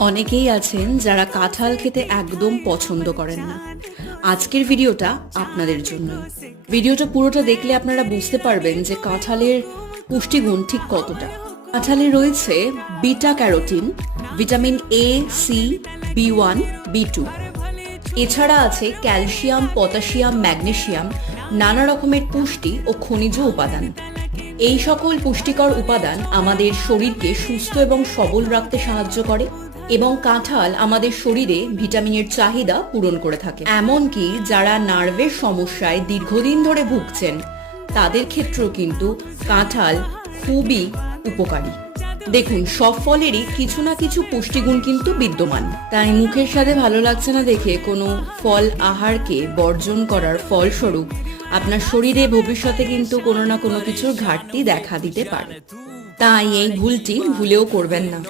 অনেকেই আছেন যারা কাঁঠাল খেতে একদম পছন্দ করেন না। আজকের ভিডিওটা আপনাদের জন্য। ভিডিওটা পুরোটা দেখলে আপনারা বুঝতে পারবেন যে কাঁঠালের পুষ্টিগুণ ঠিক কতটা। কাঁঠালে রয়েছে beta carotene, vitamin A, C, বি1, বি2। এছাড়া আছে ক্যালসিয়াম, পটাশিয়াম, ম্যাগনেসিয়াম, নানা রকমের পুষ্টি ও খনিজ উপাদান। এই সকল পুষ্টিকর উপাদান আমাদের শরীরকে সুস্থ এবং সবল রাখতে সাহায্য করে এবং কাঁঠাল আমাদের শরীরে ভিটামিনের চাহিদা পূরণ করে থাকে। এমনকি যারা নার্ভের সমস্যায় দীর্ঘদিন ধরে ভুগছেন তাদের ক্ষেত্রেও কিন্তু কাঁঠাল খুবই উপকারী। দেখুন, সব ফলেরই কিছু না কিছু পুষ্টিগুণ কিন্তু বিদ্যমান। তাই মুখের স্বাদে ভালো লাগছে না দেখে কোনো ফল আহারকে বর্জন করার ফলস্বরূপ আপনার শরীরে ভবিষ্যতে কিন্তু কোনো না কোনো কিছুর ঘাটতি দেখা দিতে পারে। তাই এই ভুলটি ভুলেও করবেন না।